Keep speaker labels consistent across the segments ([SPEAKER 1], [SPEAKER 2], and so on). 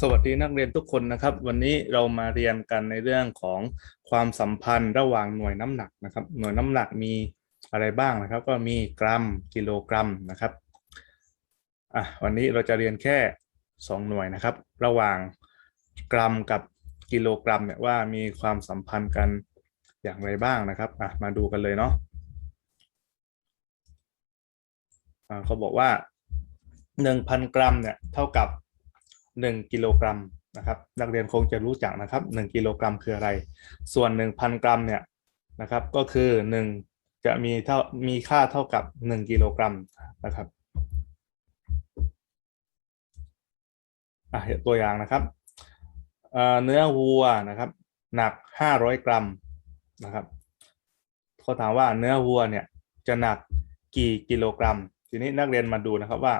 [SPEAKER 1] สวัสดีนักเรียนทุกคนนะครับ วันนี้เรามาเรียนกันในเรื่องของความสัมพันธ์ระหว่างหน่วยน้ำหนักนะครับ หน่วยน้ำหนักมีอะไรบ้างนะครับ ก็มีกรัมกิโลกรัมนะครับอะวันนี้เราจะเรียนแค่ 2 หน่วยนะครับ ระหว่างกรัมกับกิโลกรัมเนี่ยว่ามีความสัมพันธ์กันอย่างไรบ้างนะครับอะมาดูกันเลยเนาะเขาบอกว่า 1,000 กรัมเนี่ยเท่ากับ 1 กิโลกรัมนะครับนักเรียนคงจะรู้จักนะครับ 1 กิโลกรัมคืออะไร ส่วน 1,000 กรัมเนี่ยนะครับก็คือ 1 จะมีเท่ามีค่าเท่ากับ 1 กิโลกรัมนะครับอะตัวอย่างนะครับเอ่อเนื้อวัวนะครับ หนัก 500 กรัมนะครับเขาถามว่าเนื้อวัวเนี่ยจะหนักกี่กิโลกรัม ทีนี้นักเรียนมาดูนะครับว่า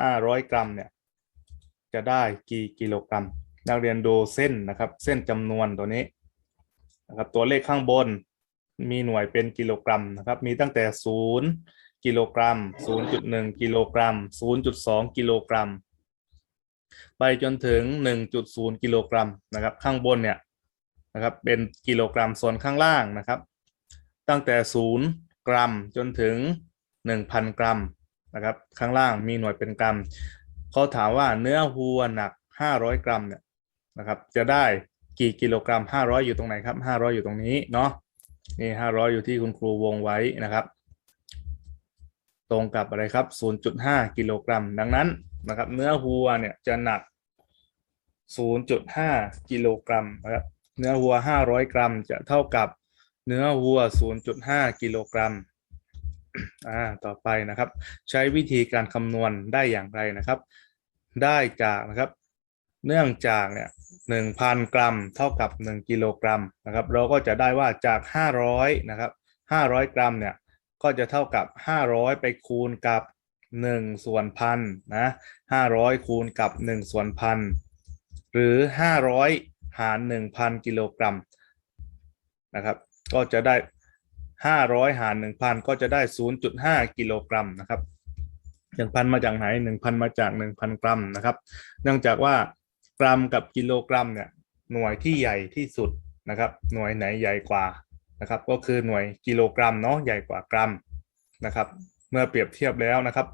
[SPEAKER 1] 500 กรัมเนี่ย จะได้กี่กิโลกรัม นักเรียนดูเส้นนะครับ เส้นจำนวนตัวนี้นะครับตัวเลขข้างบนมีหน่วยเป็นกิโลกรัมนะครับ มีตั้งแต่ 0 กิโลกรัม 0.1 กิโลกรัม 0.2 กิโลกรัม ไปจนถึง 1.0 กิโลกรัมนะครับ ข้างบนเนี่ยนะครับเป็นกิโลกรัมส่วนข้างล่างนะครับ ตั้งแต่ 0 กรัมจนถึง 1,000 กรัมนะครับ ข้างล่างมีหน่วยเป็นกรัม เขาถามว่าเนื้อวัวหนัก500กรัมเนี่ยนะครับ จะได้กี่กิโลกรัม500อยู่ตรงไหนครับ500อยู่ตรงนี้เนาะนี่500อยู่ที่คุณครูวงไว้นะครับ ตรงกับอะไรครับ0.5กิโลกรัม ดังนั้นนะครับ เนื้อวัวเนี่ยจะหนัก0.5กิโลกรัมนะครับเนื้อวัว500กรัม จะเท่ากับเนื้อวัว0.5กิโลกรัม อ่าต่อไปนะครับ ใช้วิธีการคำนวณได้อย่างไรนะครับ ได้จากนะครับ เนื่องจากเนี่ยหนึ่งพันกรัมเท่ากับหนึ่งกิโลกรัมนะครับ เราก็จะได้ว่าจากห้าร้อยนะครับห้าร้อยกรัมเนี่ยก็จะเท่ากับห้าร้อยไปคูณกับหนึ่งส่วนพันนะห้าร้อยคูณกับหนึ่งส่วนพันหรือห้าร้อยหารหนึ่งพันกิโลกรัมนะครับ ก็จะได้ 500 หาร 1,000 ก็จะได้ 0.5 กิโลกรัมนะครับ1,000มาจากไหน1,000มาจาก1,000กรัมนะครับ เนื่องจากว่ากรัมกับกิโลกรัมเนี่ยหน่วยที่ใหญ่ที่สุดนะครับ หน่วยไหนใหญ่กว่านะครับ ก็คือหน่วยกิโลกรัมเนาะใหญ่กว่ากรัมนะครับ เมื่อเปรียบเทียบแล้วนะครับ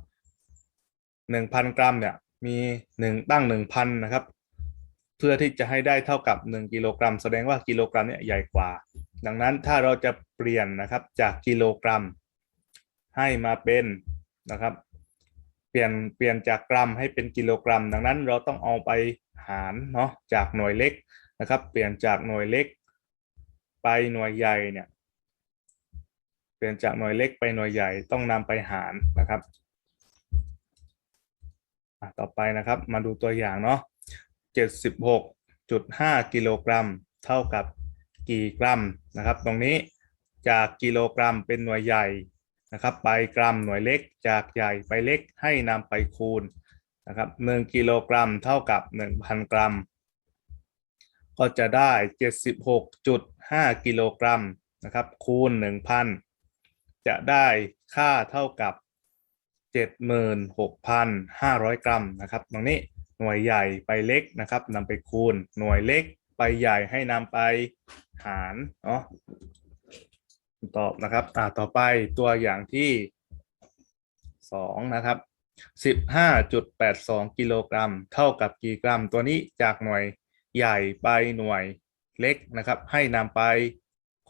[SPEAKER 1] 1,000กรัมเนี่ยมี1ตั้ง1,000นะครับ พื่อที่จะให้ได้เท่ากับ 1 กิโลกรัม แสดงว่ากิโลกรัมเนี่ยใหญ่กว่า ดังนั้นถ้าเราจะเปลี่ยนนะครับจากกิโลกรัม ให้มาเป็นนะครับ เปลี่ยนเปลี่ยนจากกรัมให้เป็นกิโลกรัม ดังนั้นเราต้องเอาไปหารเนาะจากหน่วยเล็กนะครับ เปลี่ยนจากหน่วยเล็ก ไปหน่วยใหญ่เนี่ยเปลี่ยนจากหน่วยเล็กไปหน่วยใหญ่ต้องนำไปหารนะครับต่อไปนะครับ มาดูตัวอย่างเนาะ 76.5 กิโลกรัม เท่ากับกี่กรัมนะครับ ตรงนี้จากกิโลกรัมเป็นหน่วยใหญ่นะครับไปกรัมหน่วยเล็กจากใหญ่ไปเล็กให้นำไปคูณนะครับ1กิโลกรัมเท่ากับ 1,000 กรัม ก็จะได้ 76.5 กิโลกรัมนะครับคูณ 1,000 จะได้ค่าเท่ากับ 76,500 กรัมนะครับตรงนี้ หน่วยใหญ่ไปเล็กนะครับนำไปคูณ หน่วยเล็กไปใหญ่ให้นำไปหารเนาะตอบนะครับอ่าต่อไปตัวอย่างที่สองนะครับสิบห้าจุดแปดสองกิโลกรัม เท่ากับกี่กรัม ตัวนี้จากหน่วยใหญ่ไปหน่วยเล็กนะครับ ให้นำไป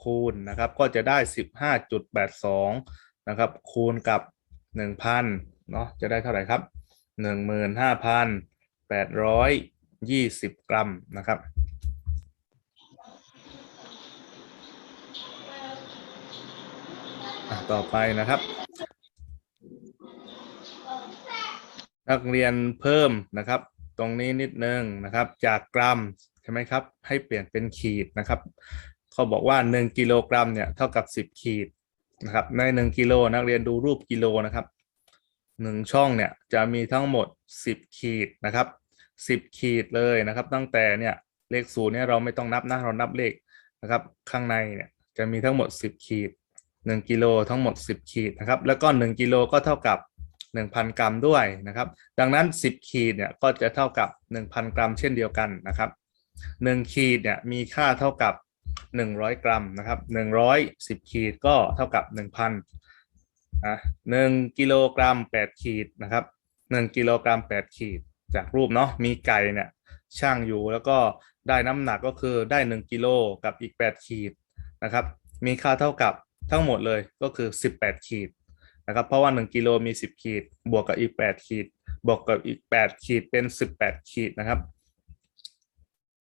[SPEAKER 1] คูณนะครับ ก็จะได้สิบห้าจุดแปดสองนะครับ คูณกับหนึ่งพันเนาะจะได้เท่าไหร่ครับหนึ่งหมื่นห้าพัน แปดร้อยยี่สิบกรัมนะครับ ต่อไปนะครับ นักเรียนเพิ่มนะครับ ตรงนี้นิดนึงนะครับ จากกรัมใช่ไหมครับ ให้เปลี่ยนเป็นขีดนะครับ เขาบอกว่า 1 กิโลกรัมเนี่ยเท่ากับ 10 ขีดนะครับใน 1 กิโลนักเรียนดูรูปกิโลนะครับ1ช่องเนี่ยจะมีทั้งหมด 10 ขีดนะครับ 10ขีดเลยนะครับ ตั้งแต่เนี่ยเลขศูนย์เนี่ยเราไม่ต้องนับนะเรานับเลขนะครับ ข้างในเนี่ยจะมีทั้งหมด10ขีด1กิโลทั้งหมด10ขีดนะครับ แล้วก็1กิโลก็เท่ากับ1,000กรัมด้วยนะครับ ดังนั้น10ขีดเนี่ยก็จะเท่ากับ1,000กรัม เช่นเดียวกันนะครับ1ขีดเนี่ยมีค่าเท่ากับ100กรัมนะครับ110ขีดก็เท่ากับ1,000อะ1กิโลกรัม8ขีดนะครับ1กิโลกรัม8ขีด จากรูปเนาะมีไก่เนี่ยช่างอยู่แล้วก็ได้น้ำหนักก็คือได้ 1กิโลกับอีก 8 ขีดนะครับ มีค่าเท่ากับทั้งหมดเลยก็คือ 18 ขีดนะครับเพราะว่า 1กิโลมี 10 ขีด บวกกับอีก 8 ขีด บวกกับอีก 8 ขีดเป็น 18 ขีดนะครับ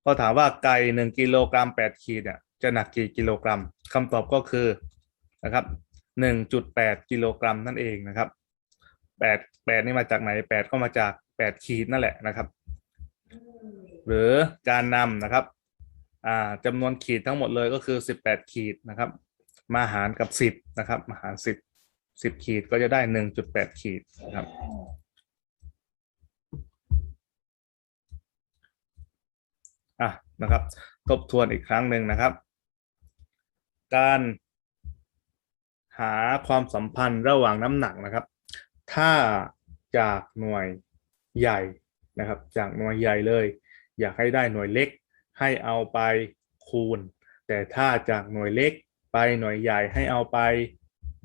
[SPEAKER 1] ก็ถามว่าไก่1กิโลกรัม8 ขีดเนี่ยจะหนักกี่กิโลกรัมคำตอบก็คือนะครับ1.8 กิโลกรัมนั่นเองนะครับ8 8นี่มาจากไหน 8 ก็มาจาก 8ขีดนั่นแหละนะครับ หรือการนำนะครับอ่าจำนวนขีดทั้งหมดเลยก็คือ18ขีดนะครับ มาหารกับ10นะครับ มาหาร10 10ขีดก็จะได้1.8ขีดนะครับอะนะครับ ทบทวนอีกครั้งหนึ่งนะครับ การหาความสัมพันธ์ระหว่างน้ำหนักนะครับ ถ้าจากหน่วย ใหญ่นะครับ จากหน่วยใหญ่เลย อยากให้ได้หน่วยเล็กให้เอาไปคูณ แต่ถ้าจากหน่วยเล็กไปหน่วยใหญ่ให้เอาไป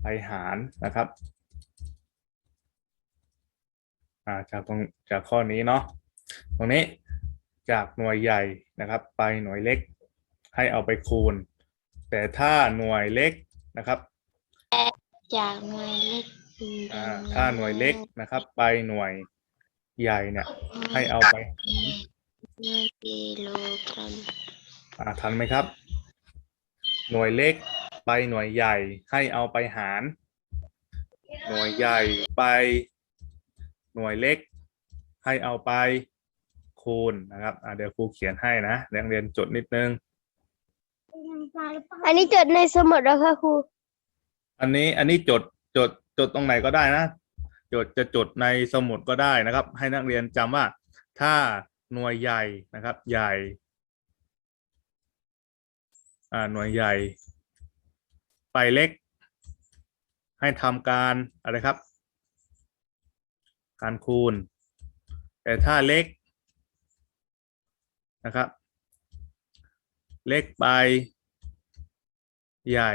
[SPEAKER 1] ไปหารนะครับอ่าจากตรงจากข้อนี้เนาะตรงนี้จากหน่วยใหญ่นะครับ ไปหน่วยเล็ก ให้เอาไปคูณ แต่ถ้าหน่วยเล็กนะครับ
[SPEAKER 2] จากหน่วยเล็ก
[SPEAKER 1] อ่าถ้าหน่วยเล็กนะครับ ไปหน่วย ใหญ่เนี่ยให้เอาไป
[SPEAKER 2] หนึ่งกิโลกรัม
[SPEAKER 1] อ่าทันไหมครับ หน่วยเล็กไปหน่วยใหญ่ให้เอาไปหาร หน่วยใหญ่ไป หน่วยเล็ก ให้เอาไปคูณนะครับอ่าเดี๋ยวครูเขียนให้นะนักเรียนจดนิดนึง
[SPEAKER 2] อันนี้จดในสมุดแล้วค่ะครู
[SPEAKER 1] อันนี้อันนี้จดจดจดตรงไหนก็ได้นะ จดจะจดในสมุดก็ได้นะครับ ให้นักเรียนจำว่าถ้าหน่วยใหญ่นะครับ ใหญ่อ่าหน่วยใหญ่ ไปเล็ก ให้ทำการอะไรครับ การคูณ แต่ถ้าเล็กนะครับ เล็กไปใหญ่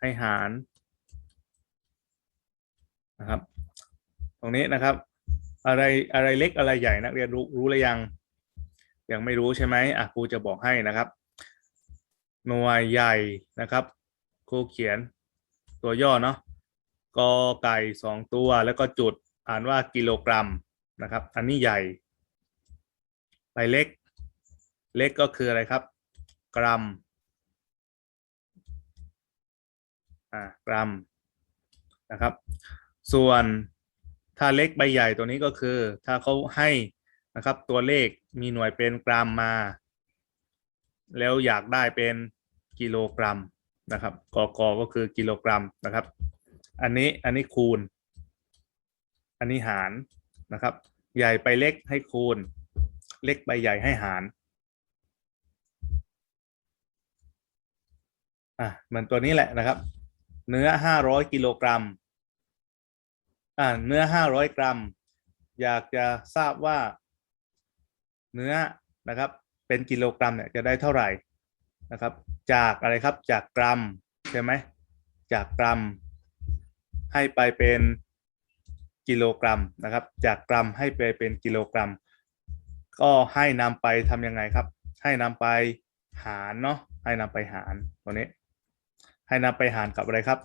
[SPEAKER 1] ให้หาร นะครับ ตรงนี้นะครับ อะไรอะไรเล็กอะไรใหญ่นักเรียนรู้รู้หรือยัง ยังไม่รู้ใช่ไหมอะครูจะบอกให้นะครับ หน่วยใหญ่นะครับครูเขียนตัวย่อเนาะกอไก่สองตัวแล้วก็จุดอ่านว่ากิโลกรัมนะครับ อันนี้ใหญ่ไปเล็ก เล็กก็คืออะไรครับ กรัมอ่ากรัมนะครับ ส่วนถ้าเล็กใบใหญ่ตัวนี้ก็คือ ถ้าเขาให้นะครับ ตัวเลขมีหน่วยเป็นกรัมมา แล้วอยากได้เป็นกิโลกรัมนะครับกกก็คือกิโลกรัมนะครับ อันนี้อันนี้คูณ อันนี้หารนะครับ ใหญ่ไปเล็กให้คูณ เล็กไปใหญ่ให้หารอะเหมือนตัวนี้แหละนะครับ เนื้อห้าร้อยกิโลกรัม อ่าเนื้อห้าร้อยกรัม อยากจะทราบว่า เนื้อนะครับ เป็นกิโลกรัมเนี่ยจะได้เท่าไหร่นะครับ จากอะไรครับจากกรัมใช่ไหมจากกรัม ให้ไปเป็นกิโลกรัมนะครับ จากกรัมให้ไปเป็นกิโลกรัม ก็ให้นำไปทำยังไงครับ ให้นำไปหารเนาะให้นำไปหารตัวนี้ ให้นำไปหารกับอะไรครับ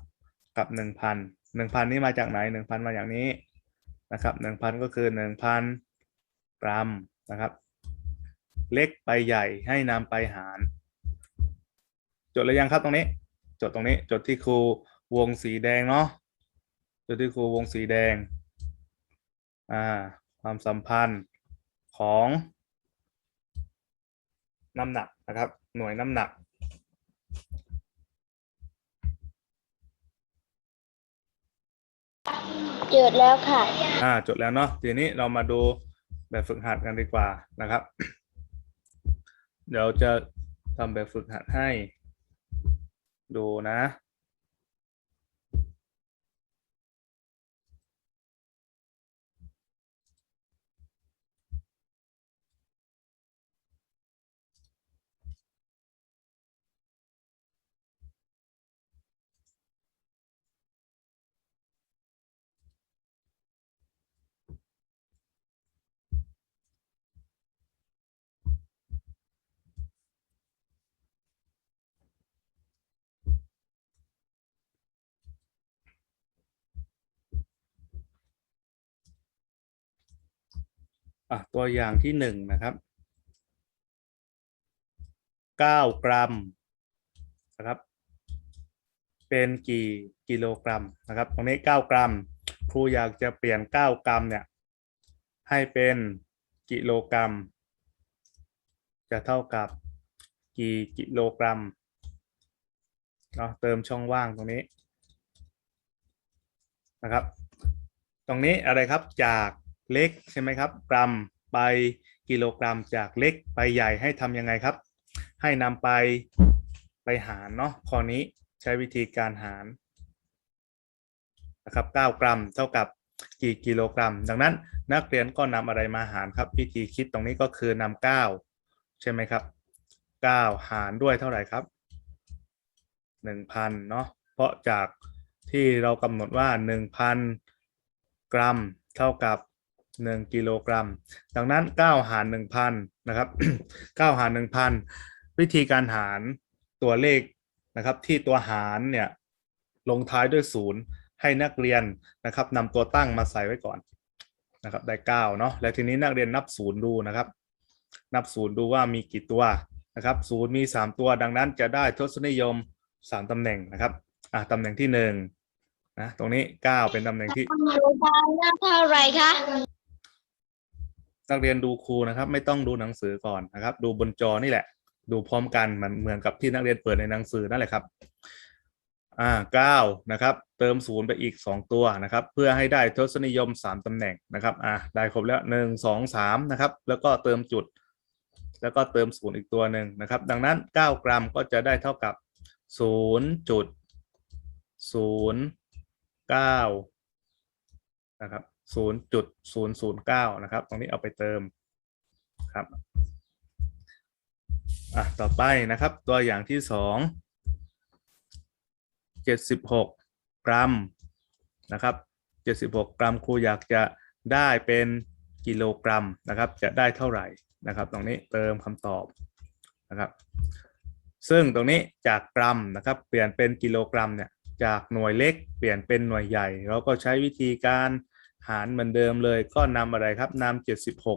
[SPEAKER 1] กับหนึ่งพัน หนึ่งพันนี่มาจากไหนหนึ่งพันมาอย่างนี้นะครับหนึ่งพันก็คือหนึ่งพันกรัมนะครับ เล็กไปใหญ่ให้นำไปหาร จดหรือยังครับตรงนี้ จดตรงนี้ จดที่ครูวงสีแดงเนาะจดที่ครูวงสีแดงอ่าความสัมพันธ์ของน้ำหนักนะครับ หน่วยน้ำหนัก
[SPEAKER 2] จดแล้วค่ะ
[SPEAKER 1] อ่าจดแล้วเนาะทีนี้เรามาดูแบบฝึกหัดกันดีกว่านะครับ เดี๋ยวจะทำแบบฝึกหัดให้ ดูนะ อะตัวอย่างที่หนึ่งนะครับเก้ากรัมนะครับ เป็นกี่กิโลกรัมนะครับตรงนี้เก้ากรัม ครูอยากจะเปลี่ยนเก้ากรัมเนี่ย ให้เป็นกิโลกรัม จะเท่ากับกี่กิโลกรัมเนาะเติมช่องว่างตรงนี้นะครับ ตรงนี้อะไรครับจาก เล็กใช่ไหมครับ กรัมไปกิโลกรัมจากเล็กไปใหญ่ให้ทำยังไงครับ ให้นำไปไปหารเนาะข้อนี้ใช้วิธีการหารนะครับ9กรัมเท่ากับกี่กิโลกรัม ดังนั้นนักเรียนก็นำอะไรมาหารครับ วิธีคิดตรงนี้ก็คือนำ9ใช่ไหมครับ 9 หารด้วยเท่าไหร่ครับ 1,000เนาะเพราะจากที่เรากำหนดว่า 1,000 กรัม เท่ากับ 1กิโลกรัม ดังนั้น 9 หาร 1,000นะครับ 9 หาร 1,000 วิธีการหารตัวเลขนะครับ ที่ตัวหารเนี่ยลงท้ายด้วย0ให้นักเรียนนะครับนำตัวตั้งมาใส่ไว้ก่อนนะครับได้9เนาะและทีนี้นักเรียนนับ0ดูนะครับ นับ0ดูว่ามีกี่ตัวนะครับ0มี 3 ตัว ดังนั้นจะได้ทศนิยม 3ตำแหน่งนะครับอะตำแหน่งที่1นะตรงนี้ 9 เป็นตำแหน่งที่
[SPEAKER 2] เท่าไรคะ
[SPEAKER 1] นักเรียนดูครูนะครับ ไม่ต้องดูหนังสือก่อนนะครับ ดูบนจอนี่แหละ ดูพร้อมกันมันเหมือนกับที่นักเรียนเปิดในหนังสือนั่นแหละครับอ่าเก้านะครับ เติมศูนย์ไปอีกสองตัวนะครับ เพื่อให้ได้ทศนิยมสามตำแหน่งนะครับอ่าได้ครบแล้วหนึ่งสองสามนะครับ แล้วก็เติมจุด แล้วก็เติมศูนย์อีกตัวหนึ่งนะครับ ดังนั้นเก้ากรัมก็จะได้เท่ากับศูนย์จุดศูนย์เก้านะครับ ศูนย์จุดศูนะครับ ตรงนี้เอาไปเติมครับอะต่อไปนะครับ ตัวอย่างที่สองเจ็ดสิบหกรัมนะครับเจ็ดสิบหกกรัมครูอยากจะได้เป็นกิโลกรัมนะครับ จะได้เท่าไหร่นะครับ ตรงนี้เติมคำตอบนะครับ ซึ่งตรงนี้จากกรัมนะครับ เปลี่ยนเป็นกิโลกรัมเนี่ยจากหน่วยเล็กเปลี่ยนเป็นหน่วยใหญ่ เราก็ใช้วิธีการ หารเหมือนเดิมเลยก็นำอะไรครับนำ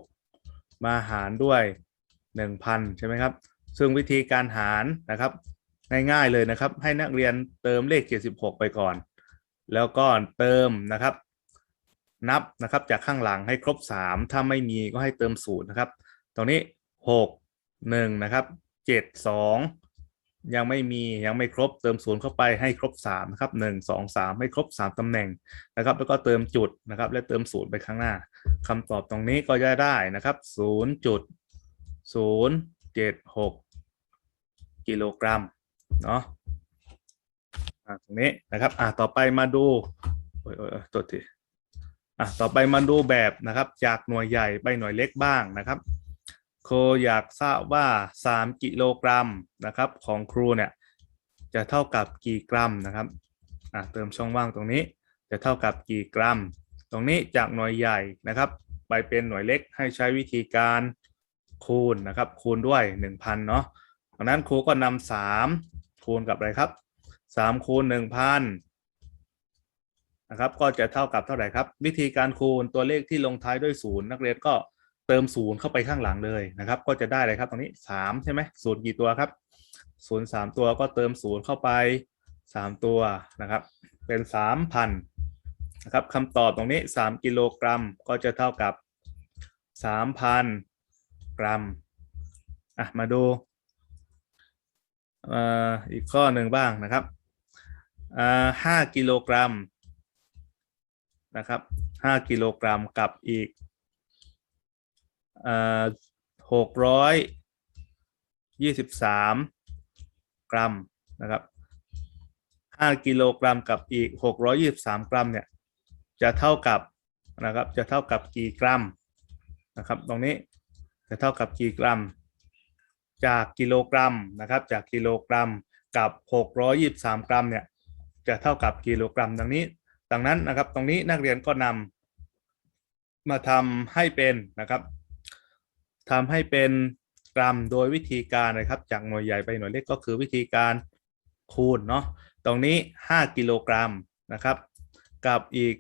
[SPEAKER 1] 76มาหารด้วย1,000ใช่ไหมครับ ซึ่งวิธีการหารนะครับง่ายๆเลยนะครับ ให้นักเรียนเติมเลข 76 ไปก่อน แล้วก็เติมนะครับ นับนะครับจากข้างหลังให้ครบ 3 ถ้าไม่มีก็ให้เติม0นะครับ ตรงนี้ 6 1 นะครับ 7 2 ยังไม่มียังไม่ครบเติมศูนย์เข้าไปให้ครบ3นะครับ1 2 3 ให้ครบ 3ตำแหน่งนะครับ แล้วก็เติมจุดนะครับ และเติมศูนย์ไปข้างหน้าคำตอบตรงนี้ก็จะได้นะครับ0จุด0 7 6 กิโลกรัมเนาะตรงนี้นะครับอะต่อไปมาดูโอ้ยโอ้ยโอ้ยตัวทีอะต่อไปมาดูแบบนะครับ จากหน่วยใหญ่ไปหน่วยเล็กบ้างนะครับ ครูอยากทราบว่า 3 กิโลกรัมนะครับของครูเนี่ยจะเท่ากับกี่กรัมนะครับอะเติมช่องว่างตรงนี้จะเท่ากับกี่กรัม ตรงนี้จากหน่วยใหญ่นะครับ ไปเป็นหน่วยเล็กให้ใช้วิธีการคูณนะครับ คูณด้วย 1,000 เนาะดังนั้นครูก็นำ3คูณกับอะไรครับ3คูณ1,000นะครับก็จะเท่ากับเท่าไหร่ครับ วิธีการคูณตัวเลขที่ลงท้ายด้วยศูนย์นักเรียนก็ เติมศูนย์เข้าไปข้างหลังเลยนะครับ ก็จะได้เลยครับตรงนี้สามใช่ไหมศูนย์กี่ตัวครับศูนย์สามตัวก็เติมศูนย์เข้าไปสามตัวนะครับ เป็นสามพันนะครับคำตอบตรงนี้สามกิโลกรัมก็จะเท่ากับสามพันกรัมอะมาดูอีกข้อหนึ่งบ้างนะครับห้ากิโลกรัมนะครับห้ากิโลกรัมกับอีก หกร้อยยี่สิบสามกรัมนะครับห้ากิโลกรัมกับอีกหกร้อยยี่สิบสามกรัมเนี่ยจะเท่ากับนะครับจะเท่ากับกี่กรัมนะครับตรงนี้จะเท่ากับกี่กรัม จากกิโลกรัมนะครับจากกิโลกรัมกับหกร้อยยี่สิบสามกรัมเนี่ยจะเท่ากับกิโลกรัมดังนี้ ดังนั้นนะครับตรงนี้นักเรียนก็นำมาทำให้เป็นนะครับ ทำให้เป็นกรัมโดยวิธีการนะครับ จากหน่วยใหญ่ไปหน่วยเล็กก็คือวิธีการคูณเนาะตรงนี้ 5 กิโลกรัมนะครับ กับอีก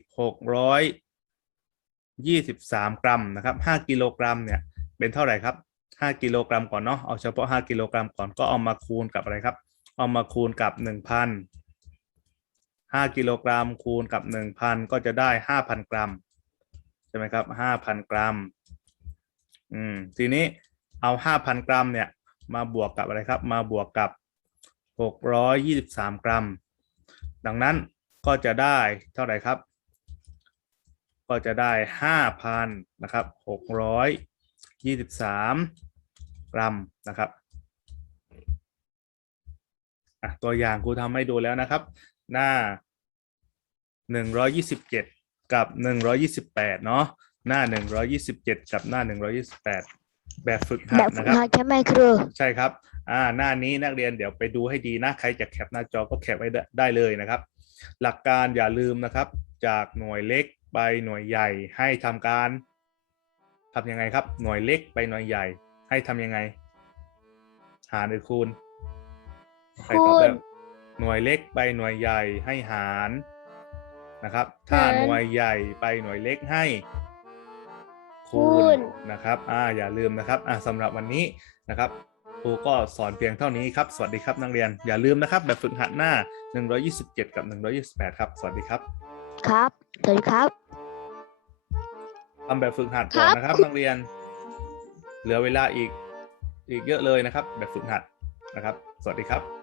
[SPEAKER 1] 23 กรัมนะครับ 5 กิโลกรัมเนี่ยเป็นเท่าไหร่ครับ 5 กิโลกรัมก่อนเนาะเอาเฉพาะ 5 กิโลกรัมก่อนก็เอามาคูณกับอะไรครับ เอามาคูณกับ 1,000 5 กิโลกรัมคูณกับ 1,000 ก็จะได้ 5,000 กรัมใช่ไหมครับ 5,000 กรัม อืมทีนี้เอา5,000กรัมเนี่ย มาบวกกับอะไรครับ มาบวกกับ623กรัม ดังนั้นก็จะได้เท่าไหร่ครับ ก็จะได้5,000นะครับ623กรัมนะครับอะตัวอย่างครูทำให้ดูแล้วนะครับ หน้า127กับ128เนาะ หน้า 127 กับหน้า 128 แบบฝึกหั
[SPEAKER 2] แบ
[SPEAKER 1] ด
[SPEAKER 2] บฝึ
[SPEAKER 1] นะ
[SPEAKER 2] ก
[SPEAKER 1] ครับ
[SPEAKER 2] หัดใช่ไหมครู
[SPEAKER 1] ใช่ครับ อ่า หน้านี้นักเรียนเดี๋ยวไปดูให้ดีนะ ใครจะแคปหน้าจอก็แคปไว้ได้ได้เลยนะครับ หลักการอย่าลืมนะครับ จากหน่วยเล็กไปหน่วยใหญ่ให้ทำการทำยังไงครับ หน่วยเล็กไปหน่วยใหญ่ ให้ทำยังไง หารหรือคูณใครตอบได้
[SPEAKER 2] คูณ
[SPEAKER 1] หน่วยเล็กไปหน่วยใหญ่ให้หารนะครับ ถ้า
[SPEAKER 2] หาร
[SPEAKER 1] หน่วยใหญ่ไปหน่วยเล็กให้ คู
[SPEAKER 2] คู
[SPEAKER 1] ณ
[SPEAKER 2] ณ
[SPEAKER 1] นะครับอ่าอย่าลืมนะครับอ่าสำหรับวันนี้นะครับครูก็สอนเพียงเท่านี้ครับ สวัสดีครับนักเรียน อย่าลืมนะครับ แบบฝึกหัดหน้า 127 กับ 128 ครับ สวัสดีครับ
[SPEAKER 2] ครับสวัสดีครับ
[SPEAKER 1] ทำแบบฝึกหัดก่อน
[SPEAKER 2] ครับ
[SPEAKER 1] นะครับนักเรียน เหลือเวลาอีกอีกเยอะเลยนะครับ แบบฝึกหัดนะครับ สวัสดีครับ